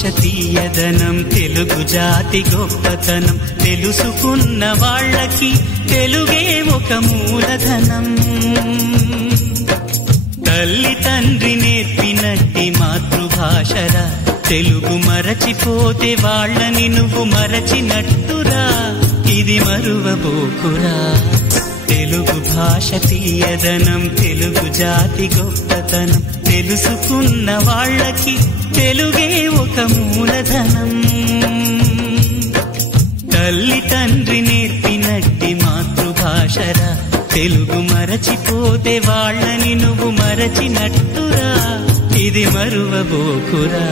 భాష తీయదనం తెలుగు జాతి గొప్పతనం తెలుసుకున్న వాళ్ళకి తెలుగే ఒక మూలధనం. తల్లి తండ్రి నేర్పినట్టి మాతృభాషరా తెలుగు మరచిపోతే వాళ్ళని నువ్వు మరచినట్టురా ఇది మరువబోకురా. తెలుగు భాష తీయదనం తెలుగు జాతి గొప్పతనం తెలుసుకున్న వాళ్ళకి తెలుగే ఒక మూలధనం. తల్లి తండ్రి నేర్పినట్టి మాతృభాషరా తెలుగు మరచిపోతే వాళ్ళని నువ్వు మరచినట్టురా ఇది మరువబోకురా.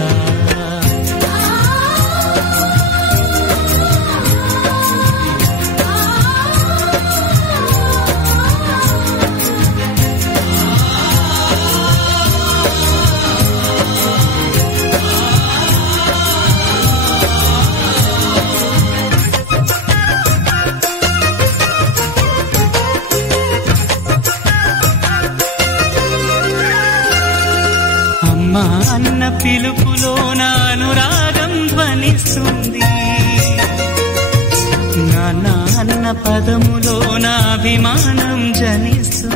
అన్న పిలుపులోన అనురాగం ధ్వనిస్తుంది, నాన్న అన్న పదములోన అభిమానం జనిస్తుంది.